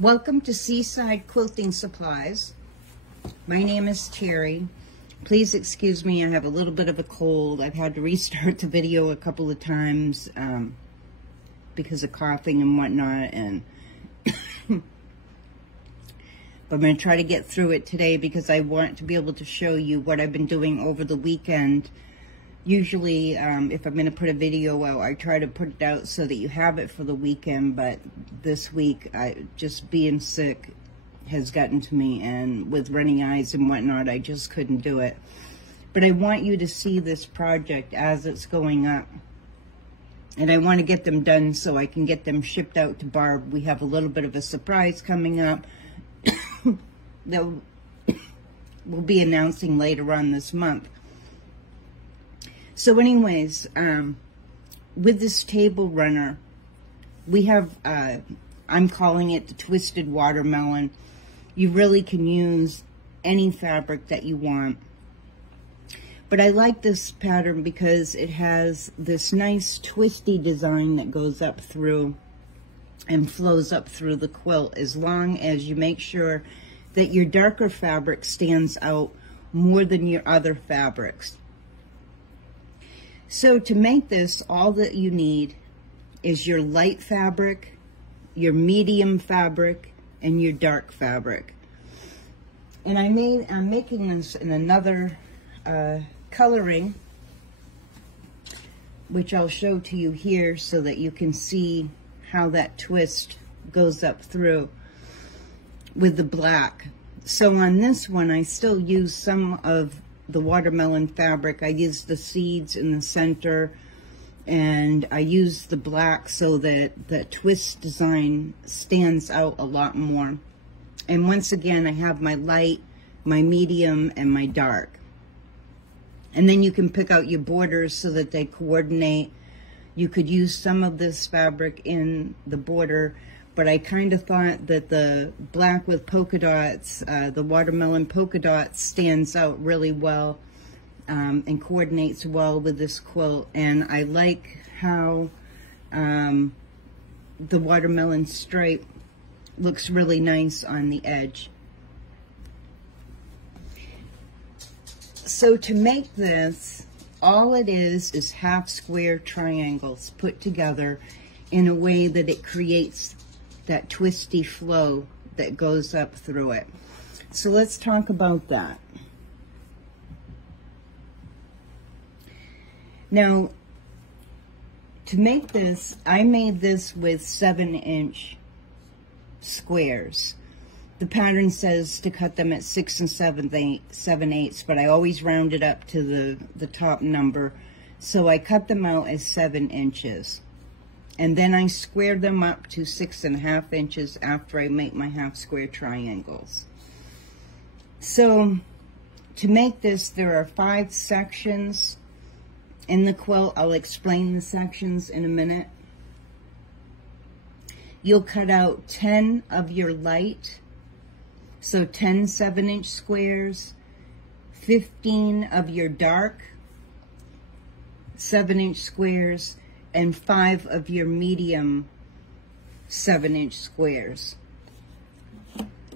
Welcome to Seaside Quilting Supplies. My name is Terry. Please excuse me, I have a little bit of a cold. I've had to restart the video a couple of times because of coughing and whatnot, and but I'm going to try to get through it today because I want to be able to show you what I've been doing over the weekend. Usually, if I'm going to put a video out, I try to put it out so that you have it for the weekend, but this week, just being sick has gotten to me, and with runny eyes and whatnot, I just couldn't do it. But I want you to see this project as it's going up, and I want to get them done so I can get them shipped out to Barb. We have a little bit of a surprise coming up that we'll be announcing later on this month. So anyways, with this table runner, we have, I'm calling it the Twisted Watermelon. You really can use any fabric that you want. But I like this pattern because it has this nice twisty design that goes up through and flows up through the quilt, as long as you make sure that your darker fabric stands out more than your other fabrics. So to make this, all that you need is your light fabric, your medium fabric, and your dark fabric. And I'm making this in another coloring, which I'll show to you here so that you can see how that twist goes up through with the black. So on this one, I still use some of the watermelon fabric. I use the seeds in the center, and I use the black so that the twist design stands out a lot more. And once again, I have my light, my medium, and my dark. And then you can pick out your borders so that they coordinate. You could use some of this fabric in the border, but I kind of thought that the black with polka dots, the watermelon polka dots, stands out really well and coordinates well with this quilt. And I like how the watermelon stripe looks really nice on the edge. So to make this, all it is half square triangles put together in a way that it creates that twisty flow that goes up through it. So let's talk about that. Now, to make this, I made this with 7-inch squares. The pattern says to cut them at 6 7/8, but I always round it up to the top number. So I cut them out as 7 inches. And then I square them up to 6.5 inches after I make my half square triangles. So to make this, there are 5 sections in the quilt. I'll explain the sections in a minute. You'll cut out 10 of your light, so 10 7-inch squares, 15 of your dark 7-inch squares, and 5 of your medium 7-inch squares.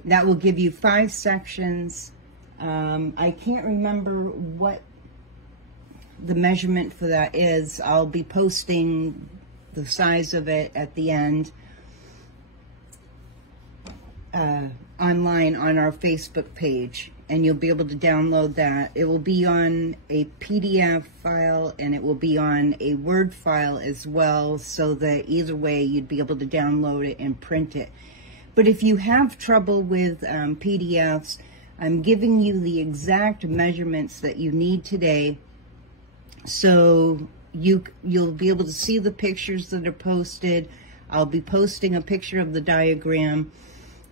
That will give you 5 sections. I can't remember what the measurement for that is. I'll be posting the size of it at the end online on our Facebook page, and you'll be able to download that. It will be on a PDF file, and it will be on a Word file as well, so that either way you'd be able to download it and print it. But if you have trouble with PDFs, I'm giving you the exact measurements that you need today, so you'll be able to see the pictures that are posted. I'll be posting a picture of the diagram,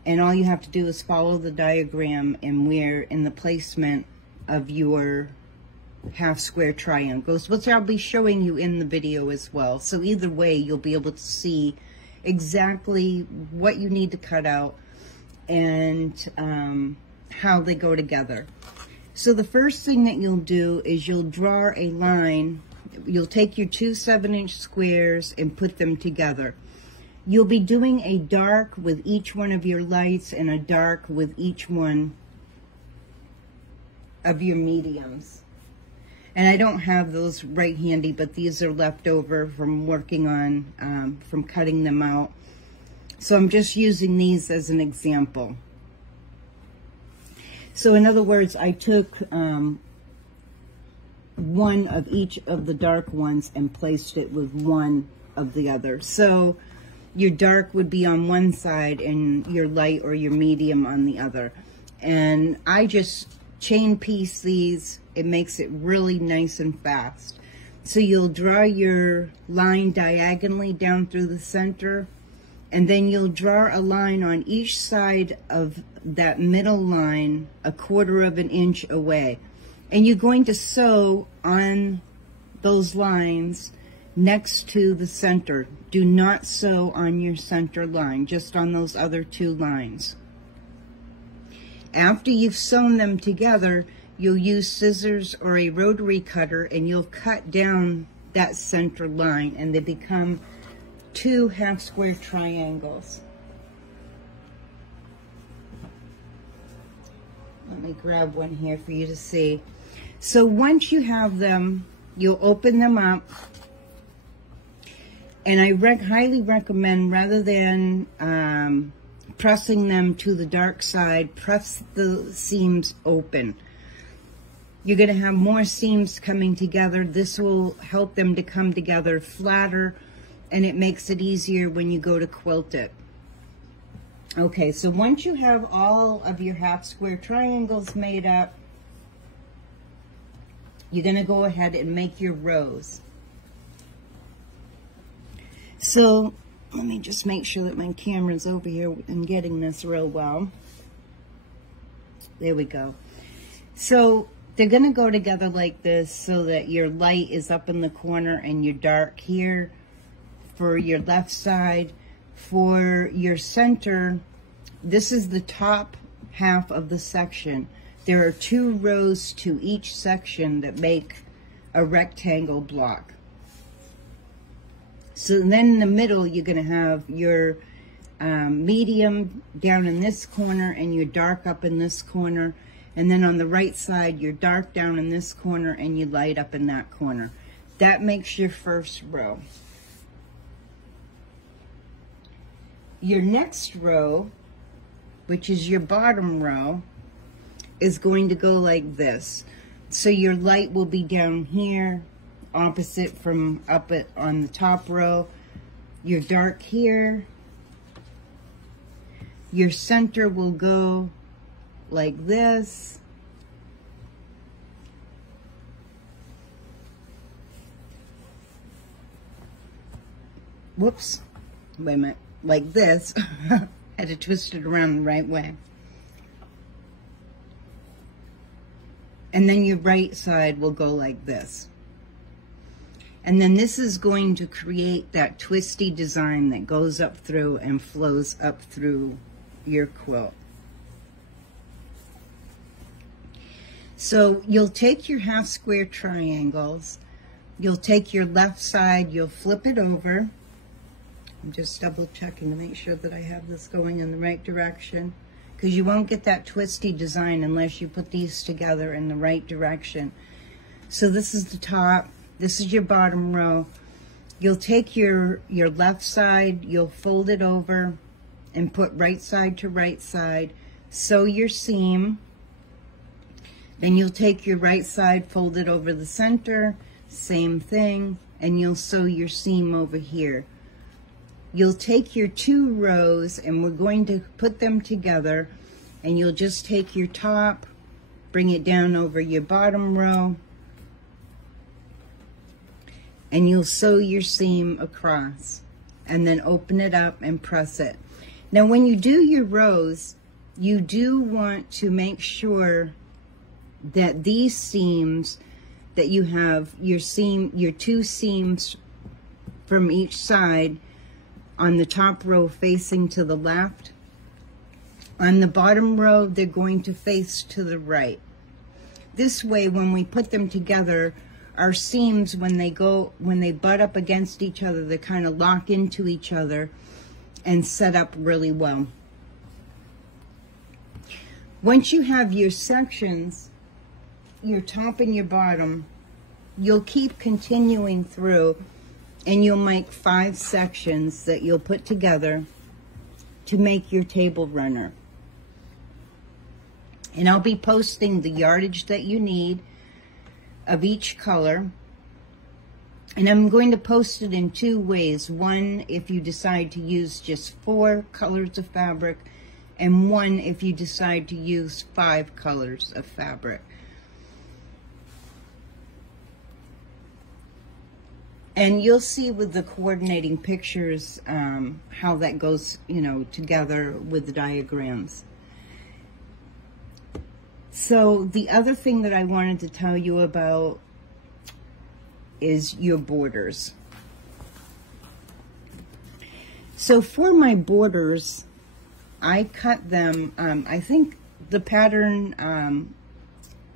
and all you have to do is follow the diagram and where in the placement of your half square triangles, which I'll be showing you in the video as well. So either way, you'll be able to see exactly what you need to cut out and how they go together. So the first thing that you'll do is you'll draw a line. You'll take your 2 7-inch squares and put them together. You'll be doing a dark with each one of your lights and a dark with each one of your mediums. And I don't have those right handy, but these are left over from working on, from cutting them out. So I'm just using these as an example. So in other words, I took one of each of the dark ones and placed it with one of the other. So your dark would be on one side and your light or your medium on the other. And I just chain piece these. It makes it really nice and fast. So you'll draw your line diagonally down through the center, and then you'll draw a line on each side of that middle line 1/4 of an inch away. And you're going to sew on those lines next to the center. Do not sew on your center line, just on those other 2 lines. After you've sewn them together, you'll use scissors or a rotary cutter and you'll cut down that center line, and they become 2 half-square triangles. Let me grab one here for you to see. So once you have them, you'll open them up. And I highly recommend, rather than pressing them to the dark side, press the seams open. You're going to have more seams coming together. This will help them to come together flatter, and it makes it easier when you go to quilt it. Okay, so once you have all of your half-square triangles made up, you're going to go ahead and make your rows. So let me just make sure that my camera's over here and getting this real well. There we go. So they're going to go together like this so that your light is up in the corner and your dark here for your left side. For your center, this is the top half of the section. There are 2 rows to each section that make a rectangle block. So then in the middle, you're going to have your medium down in this corner and your dark up in this corner. And then on the right side, your dark down in this corner and your light up in that corner. That makes your first row. Your next row, which is your bottom row, is going to go like this. So your light will be down here, opposite from up on the top row. Your dark here. Your center will go like this. Whoops, wait a minute, like this. Had to twist it around the right way. And then your right side will go like this. And then this is going to create that twisty design that goes up through and flows up through your quilt. So you'll take your half square triangles, you'll take your left side, you'll flip it over. I'm just double checking to make sure that I have this going in the right direction, because you won't get that twisty design unless you put these together in the right direction. So this is the top, this is your bottom row. You'll take your left side, you'll fold it over and put right side to right side, sew your seam. Then you'll take your right side, fold it over the center, same thing, and you'll sew your seam over here. You'll take your 2 rows and we're going to put them together, and you'll just take your top, bring it down over your bottom row, and you'll sew your seam across and then open it up and press it. Now when you do your rows, you do want to make sure that these seams, that you have your 2 seams from each side on the top row facing to the left. On the bottom row, they're going to face to the right. This way, when we put them together, our seams, when they butt up against each other, they kind of lock into each other, and set up really well. Once you have your sections, your top and your bottom, you'll keep continuing through, and you'll make 5 sections that you'll put together to make your table runner. And I'll be posting the yardage that you need of each color. And I'm going to post it in 2 ways. One, if you decide to use just 4 colors of fabric, and one if you decide to use 5 colors of fabric. And you'll see with the coordinating pictures how that goes, you know, together with the diagrams. So the other thing that I wanted to tell you about is your borders. So for my borders, I cut them, I think the pattern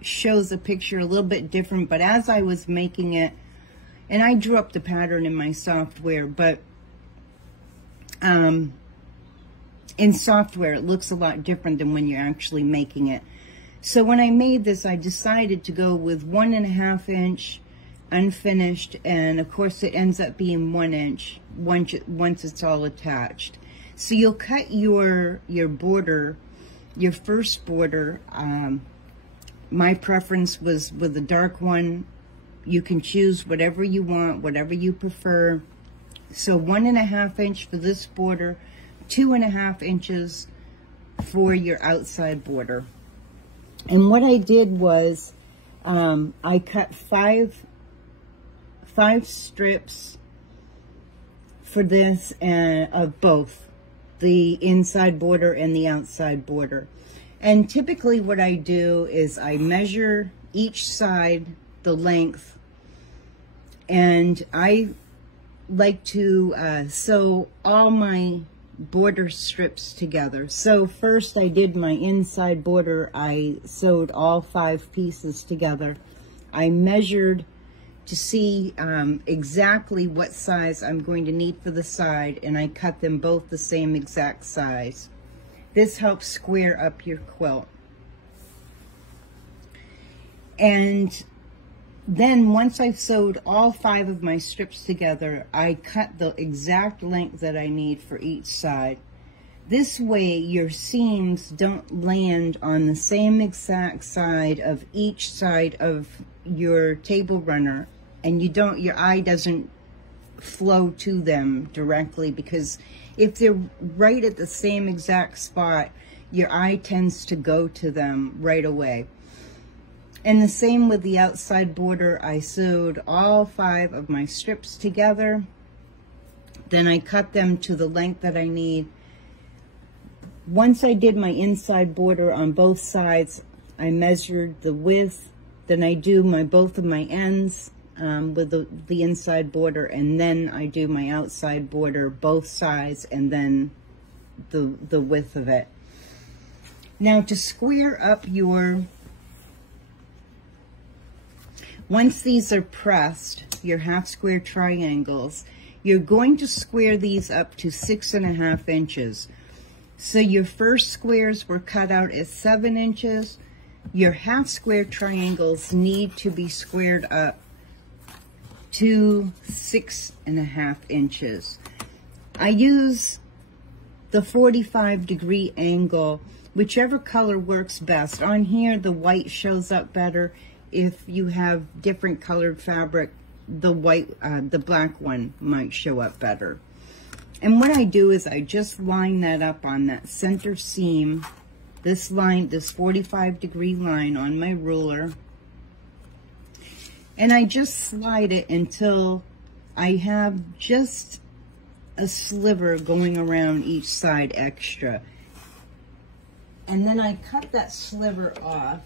shows a picture a little bit different, but as I was making it, and I drew up the pattern in my software, but in software it looks a lot different than when you're actually making it. So when I made this, I decided to go with 1.5 inch unfinished, and of course it ends up being 1 inch once it's all attached. So you'll cut your border, your first border. My preference was with the dark one. You can choose whatever you want, whatever you prefer. So 1.5 inch for this border, 2.5 inches for your outside border. And what I did was I cut five strips for this, of both the inside border and the outside border. And typically what I do is I measure each side, the length, and I like to sew all my border strips together. So first I did my inside border. I sewed all 5 pieces together. I measured to see exactly what size I'm going to need for the side, and I cut them both the same exact size. This helps square up your quilt. And then once I've sewed all 5 of my strips together, I cut the exact length that I need for each side. This way your seams don't land on the same exact side of each side of your table runner, and your eye doesn't flow to them directly, because if they're right at the same exact spot, your eye tends to go to them right away. And the same with the outside border. I sewed all 5 of my strips together. Then I cut them to the length that I need. Once I did my inside border on both sides, I measured the width. Then I do both of my ends with the inside border, and then I do my outside border, both sides, and then the width of it. Now to square up once these are pressed, your half square triangles, you're going to square these up to 6.5 inches. So your first squares were cut out at 7 inches. Your half square triangles need to be squared up to 6.5 inches. I use the 45-degree angle, whichever color works best. On here, the white shows up better. If you have different colored fabric, the black one might show up better. And what I do is I just line that up on that center seam, this 45-degree line on my ruler, and I just slide it until I have just a sliver going around each side extra. And then I cut that sliver off.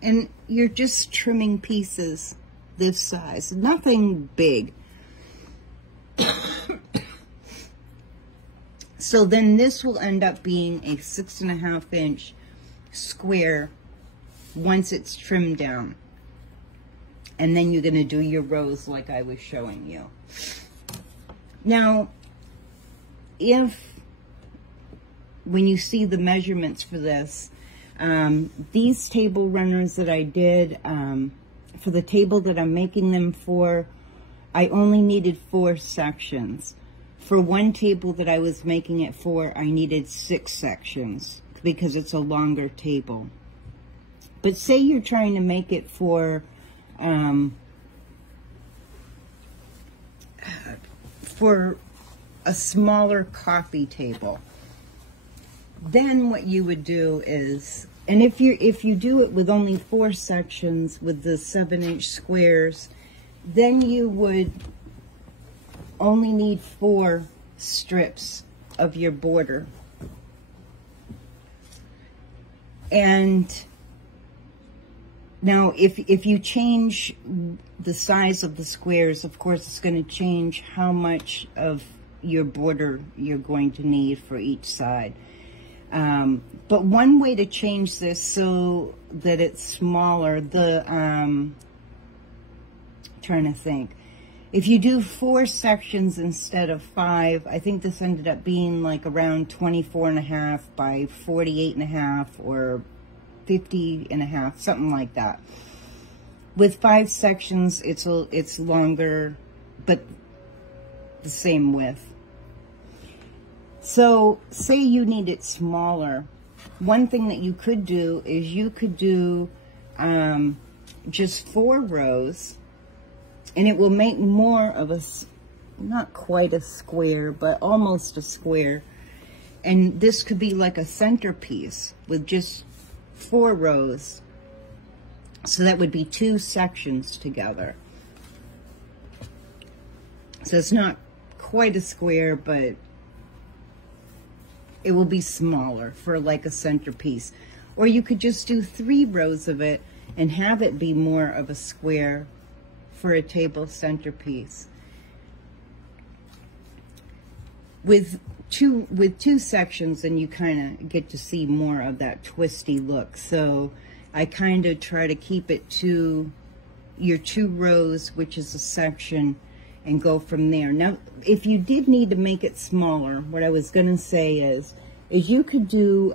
And you're just trimming pieces this size, nothing big. So then this will end up being a 6.5 inch square once it's trimmed down. And then you're going to do your rows like I was showing you. Now, if, when you see the measurements for this, these table runners that I did, for the table that I'm making them for, I only needed 4 sections. For one table that I was making it for, I needed 6 sections because it's a longer table. But say you're trying to make it for a smaller coffee table, then what you would do is, and if you do it with only 4 sections with the 7-inch squares, then you would only need 4 strips of your border. And now if you change the size of the squares, of course it's going to change how much of your border you're going to need for each side. But one way to change this so that it's smaller, trying to think. If you do 4 sections instead of 5, I think this ended up being like around 24.5 by 48.5 or 50.5, something like that. With 5 sections, it's longer, but the same width. So, say you need it smaller. One thing that you could do is you could do just 4 rows, and it will make more of a, not quite a square, but almost a square. And this could be like a centerpiece with just 4 rows. So that would be 2 sections together. So it's not quite a square, but it will be smaller for like a centerpiece. Or you could just do 3 rows of it and have it be more of a square for a table centerpiece. With two sections, and you kind of get to see more of that twisty look. So I kind of try to keep it to your 2 rows, which is a section, and go from there. Now, if you did need to make it smaller, what I was going to say is you could do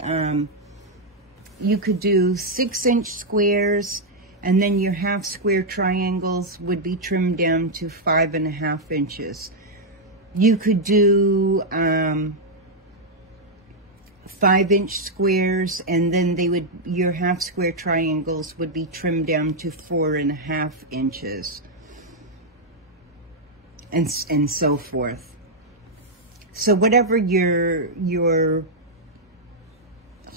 6-inch squares, and then your half square triangles would be trimmed down to 5.5 inches. You could do 5-inch squares, and then your half square triangles would be trimmed down to 4.5 inches, and so forth. So whatever your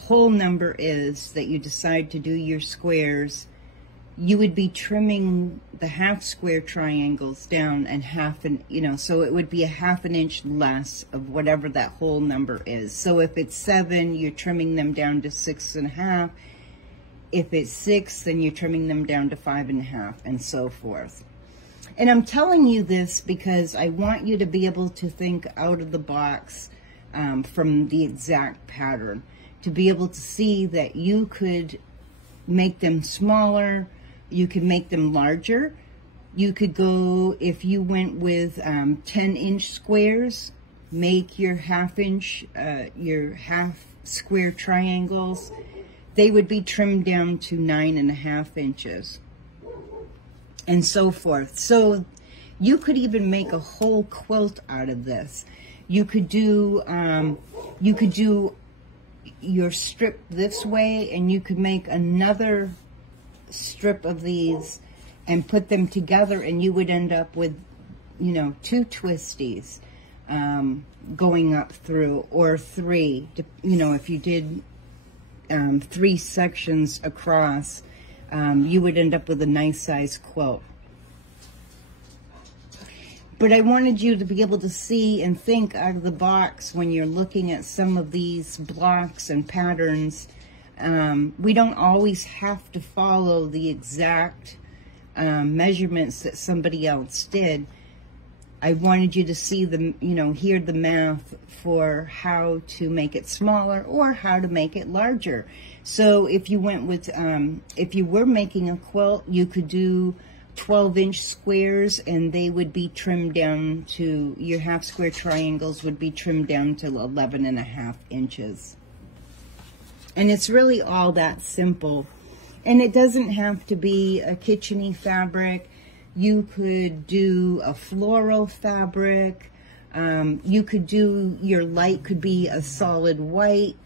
whole number is that you decide to do your squares, you would be trimming the half square triangles down and so it would be 1/2 inch less of whatever that whole number is. So if it's 7, you're trimming them down to 6.5. If it's 6, then you're trimming them down to 5.5, and so forth. And I'm telling you this because I want you to be able to think out of the box from the exact pattern, to be able to see that you could make them smaller. You can make them larger. You could go, if you went with 10-inch squares, make your half square triangles. They would be trimmed down to 9.5 inches, and so forth. So you could even make a whole quilt out of this. You could do your strip this way, and you could make another strip of these and put them together, and you would end up with 2 twisties going up through, or 3, if you did 3 sections across, you would end up with a nice size quilt. But I wanted you to be able to see and think out of the box when you're looking at some of these blocks and patterns. We don't always have to follow the exact measurements that somebody else did. I wanted you to see hear the math for how to make it smaller or how to make it larger. So if you went with, if you were making a quilt, you could do 12-inch squares, and they would be trimmed down to, your half square triangles would be trimmed down to 11.5 inches. And it's really all that simple. And it doesn't have to be a kitchen-y fabric. You could do a floral fabric. You could do, your light could be a solid white,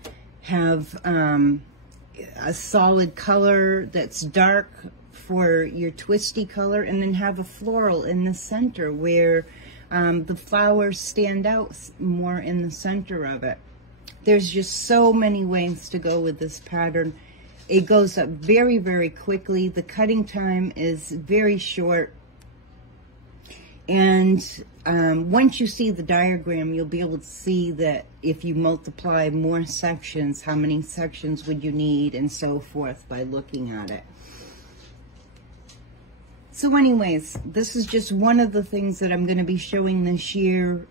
have a solid color that's dark for your twisty color, and then have a floral in the center where the flowers stand out more in the center of it. There's just so many ways to go with this pattern. It goes up very, very quickly. The cutting time is very short. And once you see the diagram, you'll be able to see that if you multiply more sections, how many sections would you need and so forth by looking at it. So anyways, this is just one of the things that I'm going to be showing this year.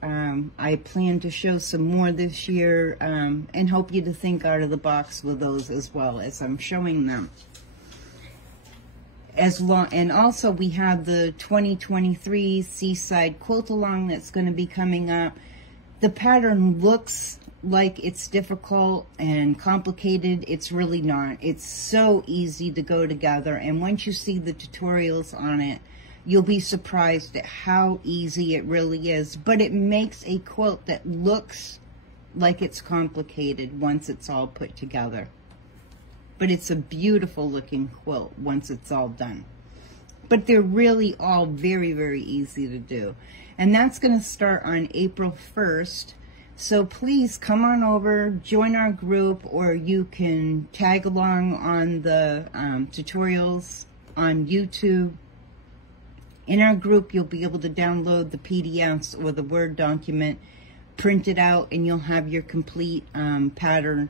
I plan to show some more this year and hope you to think out of the box with those as well as I'm showing them. And also we have the 2023 Seaside Quilt Along that's going to be coming up. The pattern looks like it's difficult and complicated. It's really not. It's so easy to go together, and once you see the tutorials on it, you'll be surprised at how easy it really is. But it makes a quilt that looks like it's complicated once it's all put together. But it's a beautiful looking quilt once it's all done. But they're really all very, very easy to do. And that's going to start on April 1st. So please come on over, join our group, or you can tag along on the tutorials on YouTube. In our group, you'll be able to download the PDFs or the Word document, print it out, and you'll have your complete pattern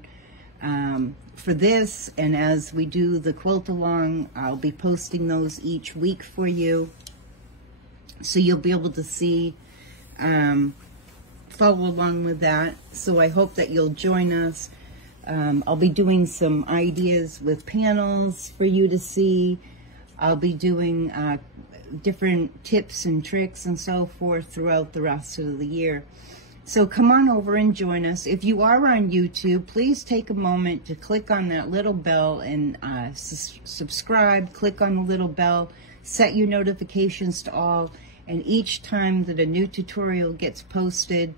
for this. And as we do the quilt along, I'll be posting those each week for you. So you'll be able to see, follow along with that. So I hope that you'll join us. I'll be doing some ideas with panels for you to see. I'll be doing different tips and tricks and so forth throughout the rest of the year. So come on over and join us. If you are on YouTube, please take a moment to click on that little bell and subscribe. Click on the little bell, set your notifications to all, and each time that a new tutorial gets posted,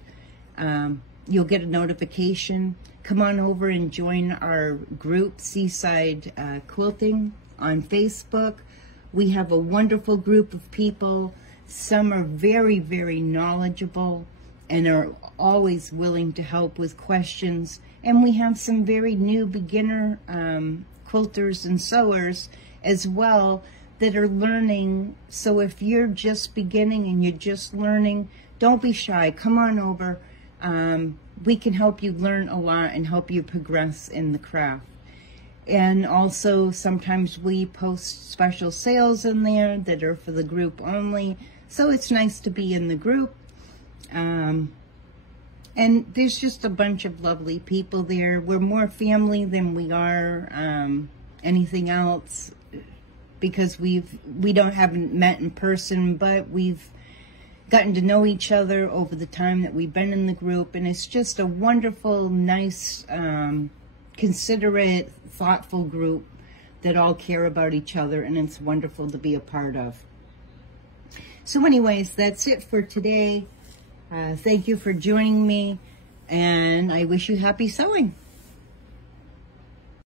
you'll get a notification. Come on over and join our group, Seaside Quilting, on Facebook. We have a wonderful group of people. Some are very, very knowledgeable and are always willing to help with questions. And we have some very new beginner quilters and sewers as well that are learning. So if you're just beginning and you're just learning, don't be shy. Come on over. We can help you learn a lot and help you progress in the craft. And also sometimes we post special sales in there that are for the group only. So it's nice to be in the group. And there's just a bunch of lovely people there. We're more family than we are anything else, because we haven't met in person, but we've gotten to know each other over the time that we've been in the group, and it's just a wonderful, nice, considerate, thoughtful group that all care about each other, and it's wonderful to be a part of. So anyways, that's it for today. Thank you for joining me, and I wish you happy sewing.